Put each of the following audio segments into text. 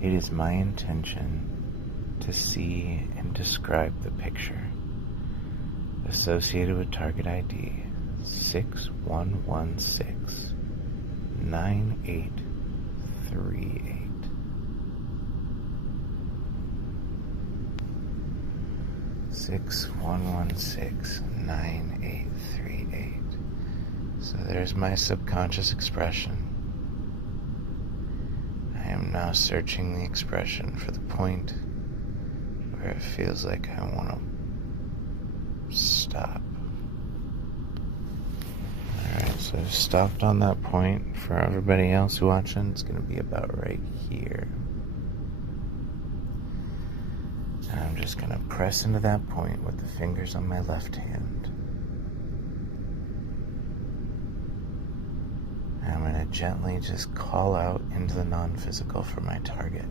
It is my intention to see and describe the picture associated with target ID 61169838. 61169838. So there's my subconscious expression. I am now searching the expression for the point where it feels like I want to stop. Alright, so I've stopped on that point. For everybody else watching, it's going to be about right here. And I'm just going to press into that point with the fingers on my left hand. And I'm going to gently just call out into the non-physical for my target.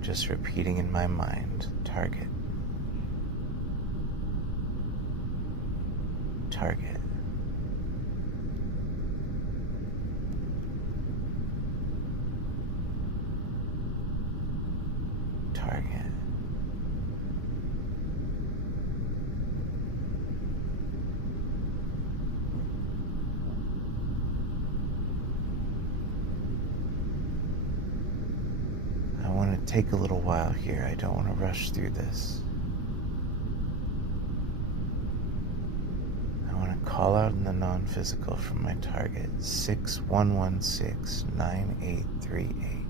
Just repeating in my mind, target. Target. Target. I want to take a little while here. I don't want to rush through this. I want to call out in the non-physical from my target 61169838.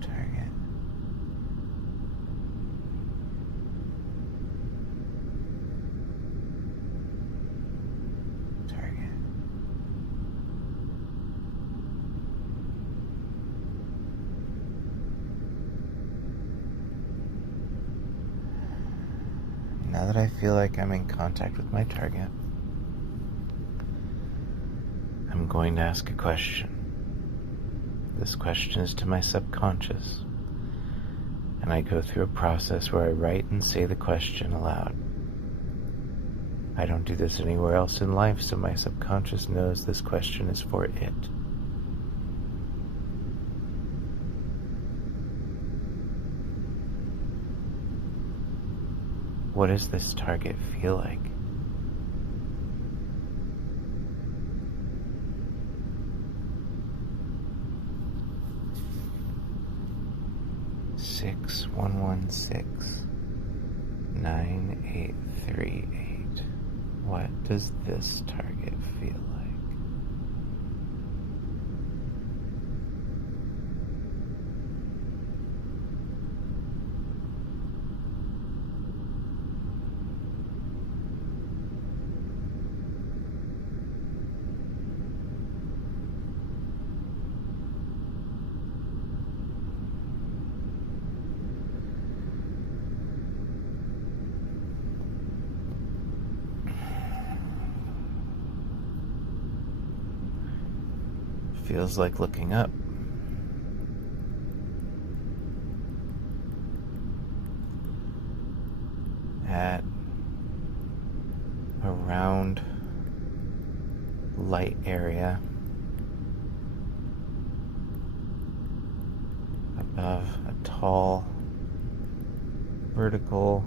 Target. Target. Now that I feel like I'm in contact with my target, I'm going to ask a question. This question is to my subconscious, and I go through a process where I write and say the question aloud. I don't do this anywhere else in life, so my subconscious knows this question is for it. What does this target feel like? Six one one six 9838. What does this target feel like? Feels like looking up. At a round light area above a tall vertical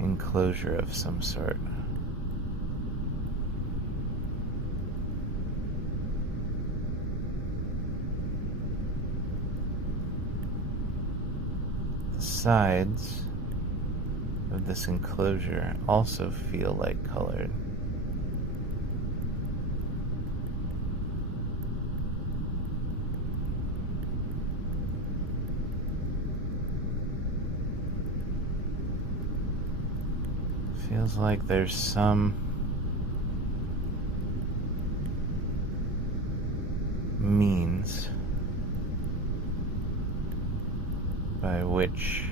enclosure of some sort. Sides of this enclosure also feel light colored. Feels like there's some means by which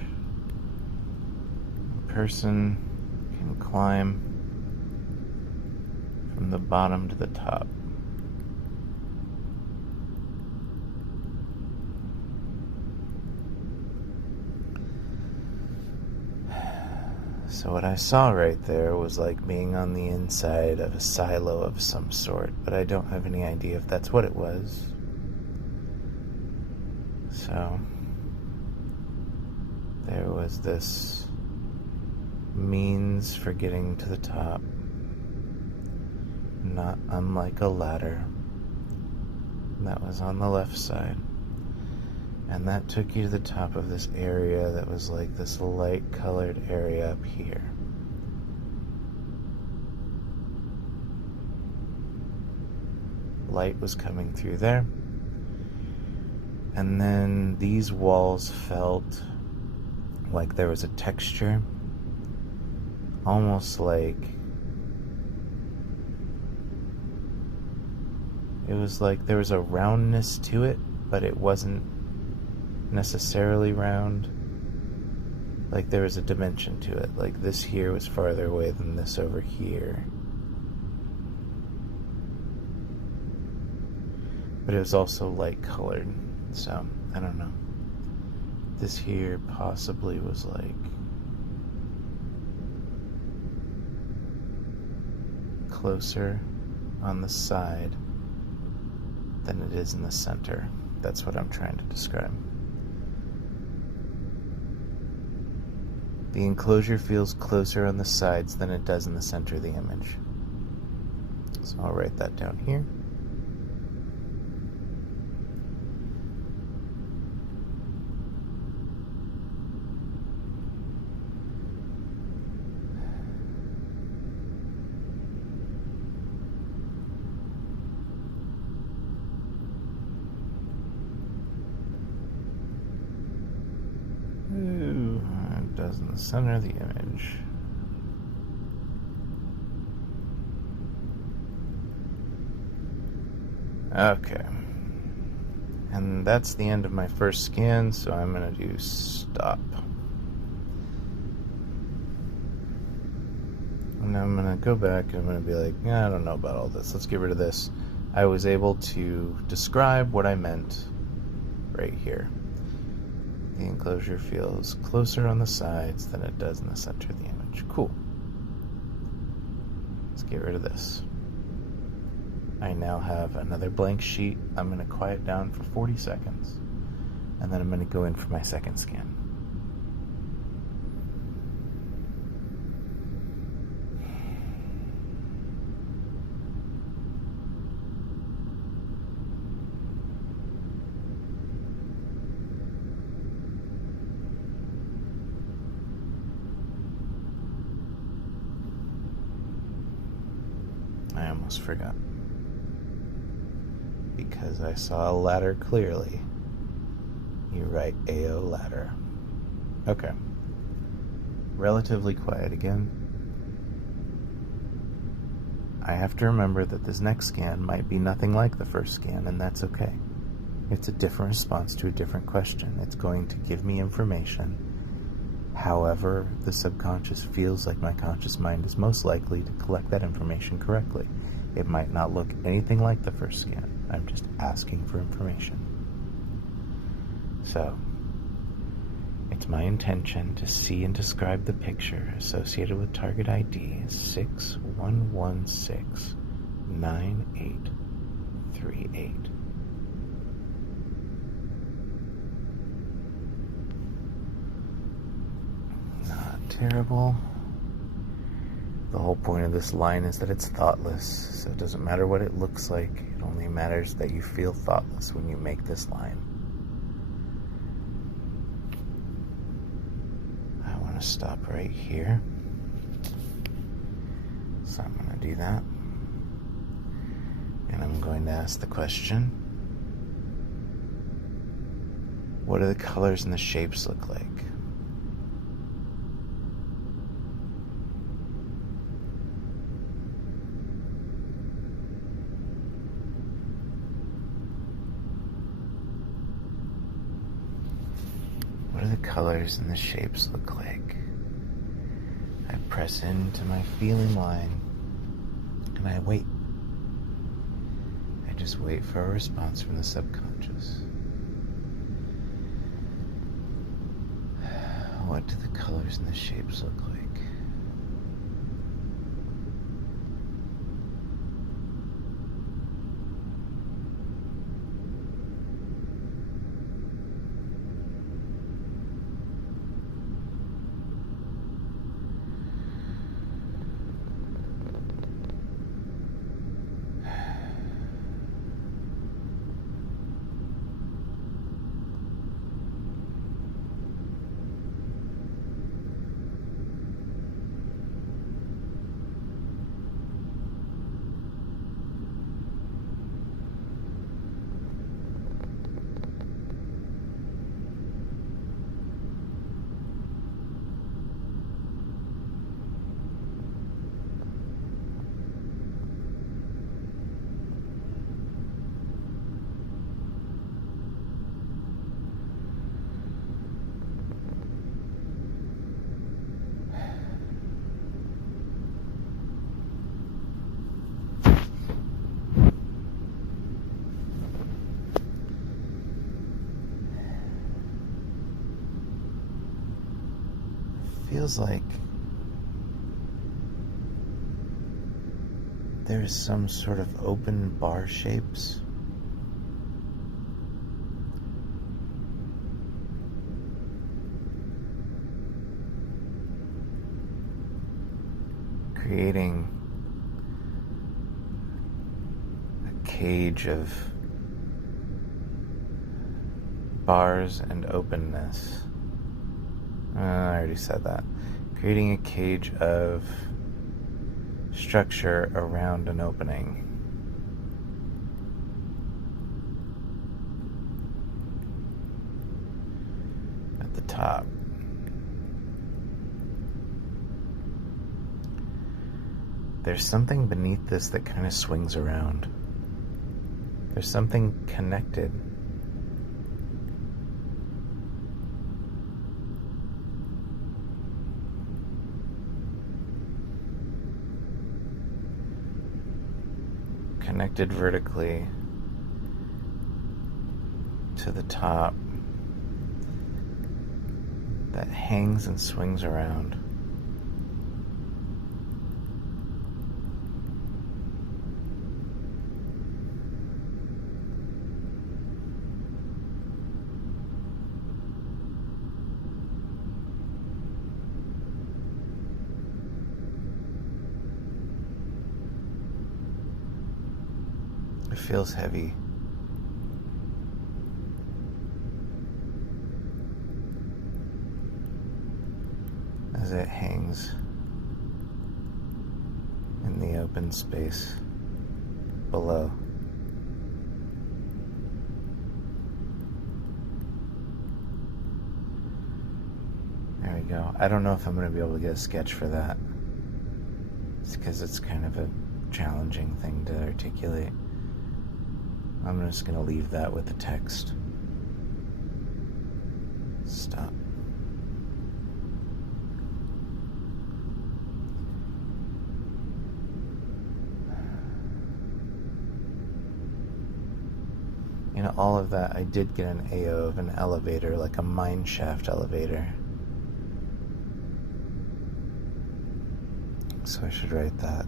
a person can climb from the bottom to the top. So what I saw right there was like being on the inside of a silo of some sort, but I don't have any idea if that's what it was. So there was this means for getting to the top, not unlike a ladder. That was on the left side. And that took you to the top of this area that was like this light colored area up here. Light was coming through there. And then these walls felt like there was a texture, almost like it was like there was a roundness to it, but it wasn't necessarily round. Like there was a dimension to it. Like this here was farther away than this over here. But it was also light colored. So, I don't know. This here possibly was like closer on the side than it is in the center. That's what I'm trying to describe. The enclosure feels closer on the sides than it does in the center of the image. So I'll write that down here. It does in the center of the image. Okay. And that's the end of my first scan, so I'm going to do stop. And I'm going to go back and I'm going to be like, I don't know about all this. Let's get rid of this. I was able to describe what I meant right here. The enclosure feels closer on the sides than it does in the center of the image. Cool. Let's get rid of this. I now have another blank sheet. I'm going to quiet down for 40 seconds, and then I'm going to go in for my second scan. I almost forgot. Because I saw a ladder clearly. You write AO ladder. Okay. Relatively quiet again. I have to remember that this next scan might be nothing like the first scan, and that's okay. It's a different response to a different question. It's going to give me information. However, the subconscious feels like my conscious mind is most likely to collect that information correctly. It might not look anything like the first scan. I'm just asking for information. So, it's my intention to see and describe the picture associated with target ID 61169838. Not terrible. The whole point of this line is that it's thoughtless, so it doesn't matter what it looks like. It only matters that you feel thoughtless when you make this line. I want to stop right here. So I'm going to do that. And I'm going to ask the question, what do the colors and the shapes look like? What do the colors and the shapes look like? I press into my feeling line and I wait. I just wait for a response from the subconscious. What do the colors and the shapes look like? feels like there's some sort of open bar shapes. Creating a cage of bars and openness. I already said that. Creating a cage of structure around an opening. At the top. There's something beneath this that kind of swings around. There's something connected. Connected vertically to the top that hangs and swings around. It feels heavy. As it hangs in the open space below. There we go. I don't know if I'm going to be able to get a sketch for that. It's because it's kind of a challenging thing to articulate. I'm just going to leave that with the text. Stop. In all of that, I did get an AO of an elevator, like a mine shaft elevator. So I should write that.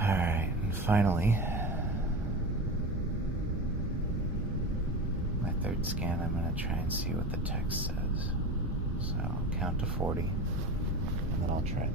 Alright, and finally, my third scan, I'm going to try and see what the text says. So I'll count to 40, and then I'll try that.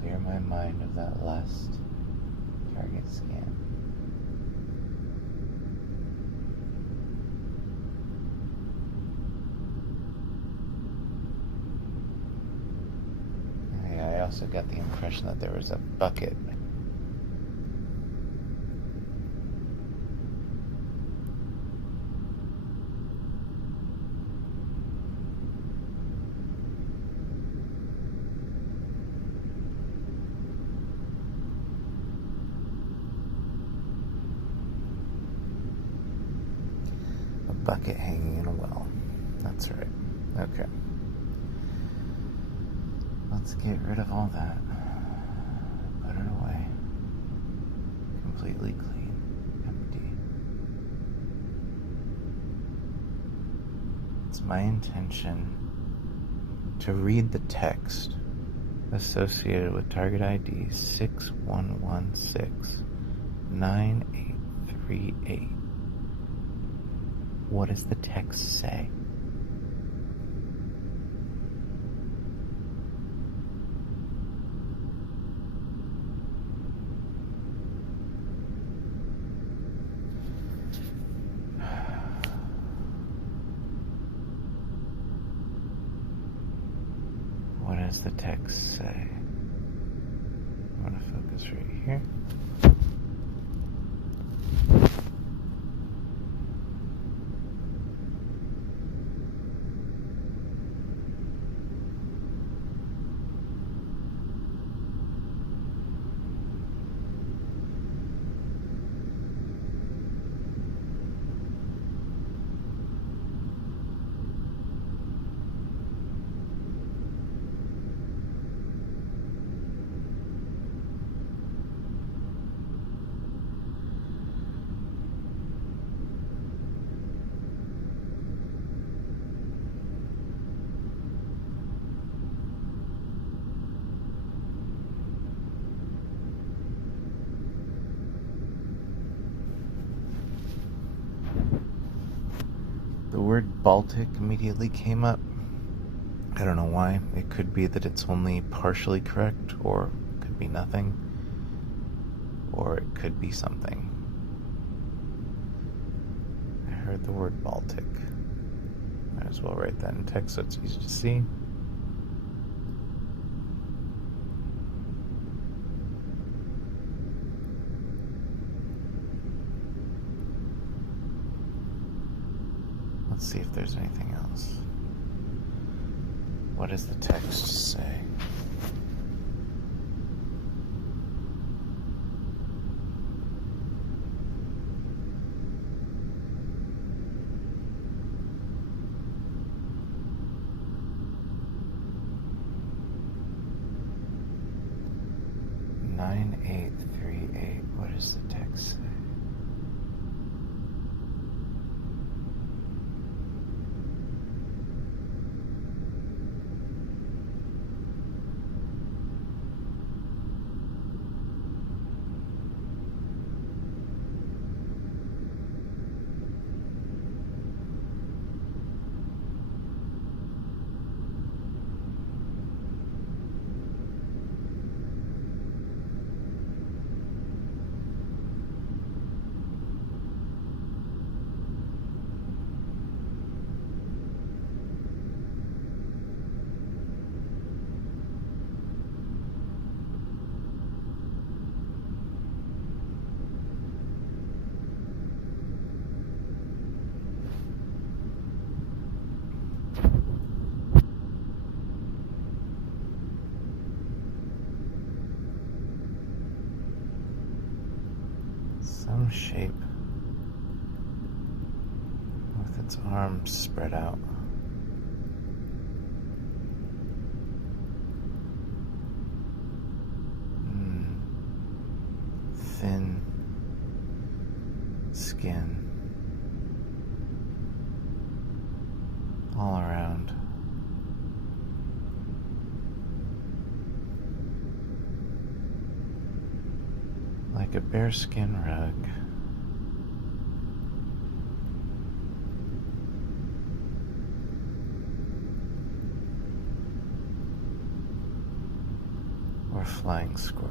Clear my mind of that last target scan. Yeah, I also got the impression that there was a bucket. Bucket hanging in a well. That's right. Okay. Let's get rid of all that. Put it away. Completely clean. Empty. It's my intention to read the text associated with target ID 61169838. What does the text say? does the text say? I want to focus right here. The word Baltic immediately came up. I don't know why. It could be that it's only partially correct, or it could be nothing, or it could be something. I heard the word Baltic. Might as well write that in text so it's easy to see. Let's see if there's anything else. What does the text say? What does the text say? Some shape with its arms spread out. Thin skin all around. Like a bearskin rug. Or flying squirrel.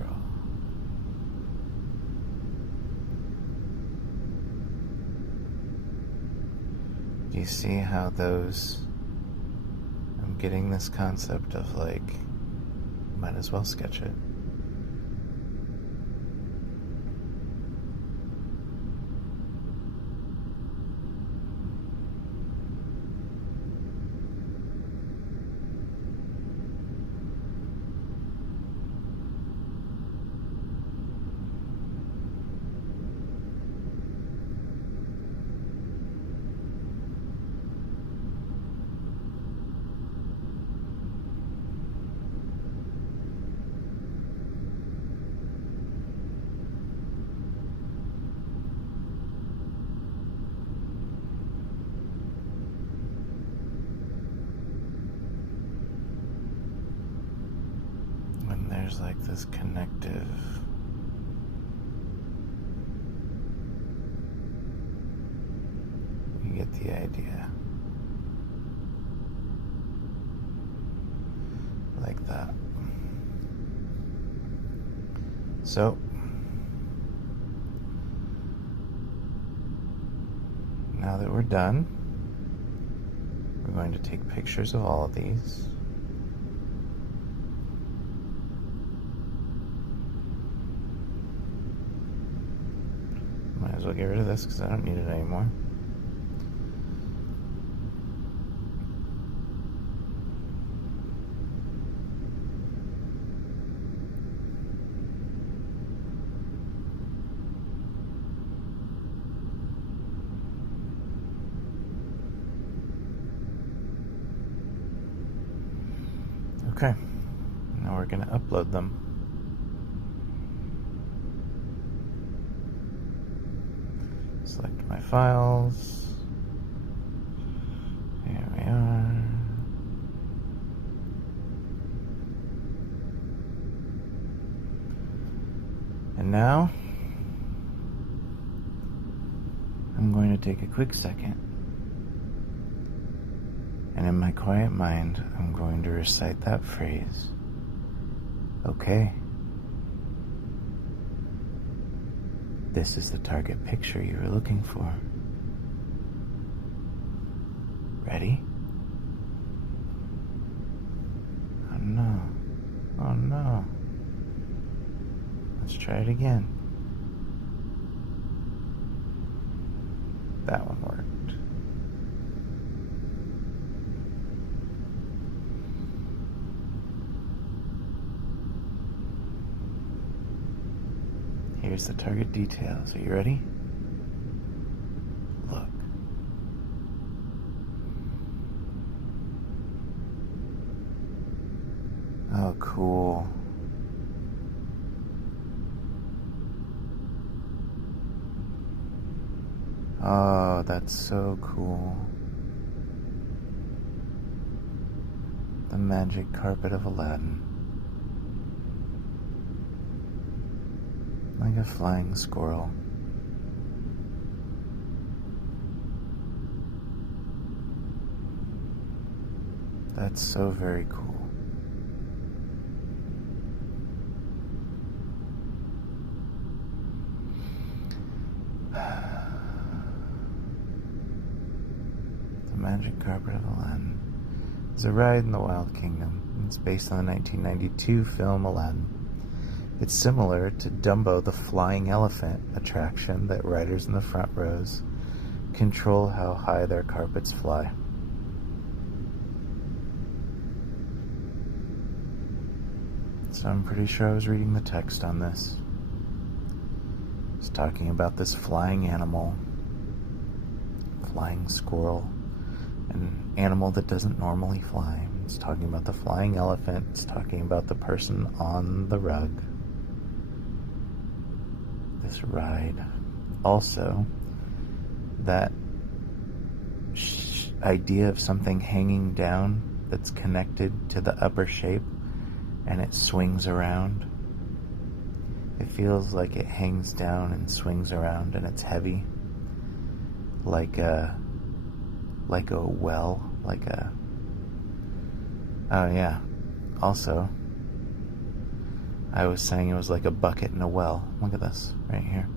Do you see how those, I'm getting this concept of like, might as well sketch it. There's like this connective you get the idea, like that. So now that we're done, we're going to take pictures of all of these. as well get rid of this because I don't need it anymore. Okay, now we're going to upload them. Select my files. Here we are. And now, I'm going to take a quick second, and in my quiet mind, I'm going to recite that phrase. Okay. This is the target picture you were looking for. Ready? Oh no. Oh no. Let's try it again. That one worked. Here's the target details. Are you ready? Look. Oh, cool. Oh, that's so cool. The magic carpet of Aladdin. Like a flying squirrel. That's so very cool. The magic carpet of Aladdin is a ride in the Wild Kingdom. It's based on the 1992 film Aladdin. It's similar to Dumbo the Flying Elephant attraction that riders in the front rows control how high their carpets fly. So I'm pretty sure I was reading the text on this. It's talking about this flying animal, flying squirrel, an animal that doesn't normally fly. It's talking about the flying elephant. It's talking about the person on the rug. This ride. Also, that idea of something hanging down that's connected to the upper shape and it swings around. It feels like it hangs down and swings around and it's heavy. Like a well, oh yeah. Also, I was saying it was like a bucket in a well. Look at this, right here.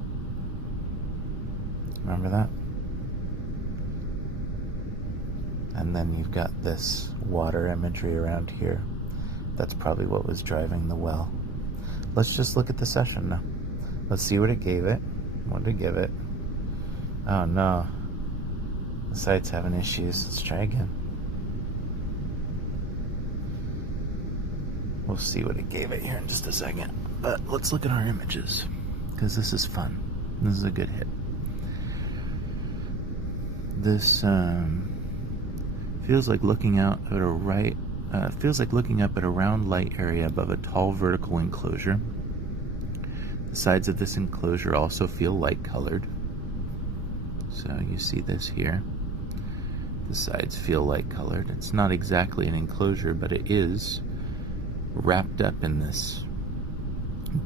Remember that? And then you've got this water imagery around here. That's probably what was driving the well. Let's just look at the session now. Let's see what it gave it. What did it give it? Oh no. The site's having issues. Let's try again. We'll see what it gave it here in just a second. But let's look at our images, because this is fun. This is a good hit. This feels like looking out at feels like looking up at a round light area above a tall vertical enclosure. The sides of this enclosure also feel light colored. So you see this here. The sides feel light colored. It's not exactly an enclosure, but it is wrapped up in this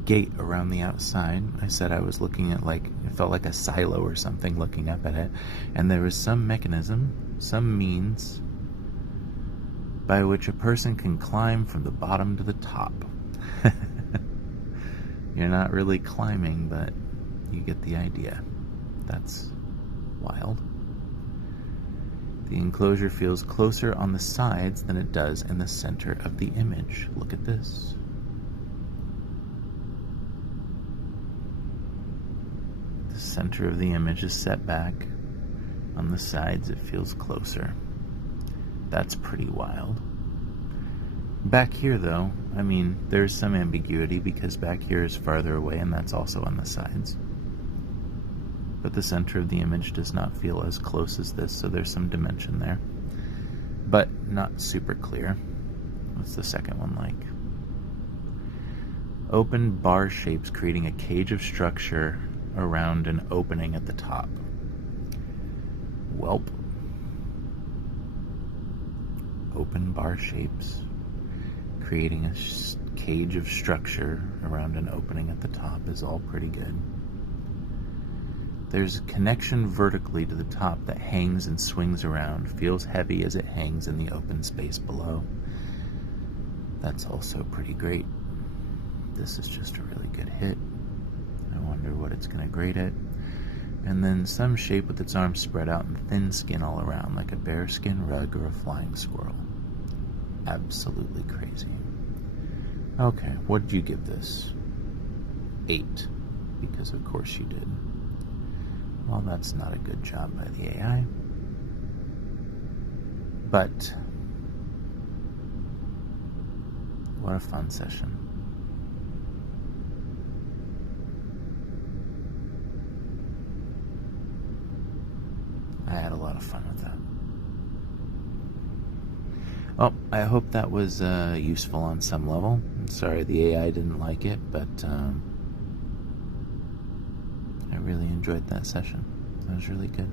gate around the outside. I said I was looking at it felt like a silo or something looking up at it. And there was some mechanism, some means by which a person can climb from the bottom to the top. You're not really climbing, but you get the idea. That's wild. The enclosure feels closer on the sides than it does in the center of the image. Look at this. The The center of the image is set back. On the sides, it feels closer. That's pretty wild. Back here, though, I mean, there's some ambiguity because back here is farther away and that's also on the sides. But the center of the image does not feel as close as this, so there's some dimension there. But not super clear. What's the second one like? Open bar shapes creating a cage of structure around an opening at the top. Welp. Open bar shapes creating a cage of structure around an opening at the top is all pretty good. There's a connection vertically to the top that hangs and swings around, feels heavy as it hangs in the open space below. That's also pretty great. This is just a really good hit. I wonder what it's going to grade it. And then some shape with its arms spread out and thin skin all around, like a bearskin rug or a flying squirrel. Absolutely crazy. Okay, what did you give this? 8, because of course you did. Well, that's not a good job by the AI. But what a fun session. I had a lot of fun with that. Well, I hope that was useful on some level. I'm sorry the AI didn't like it, but I really enjoyed that session. That was really good.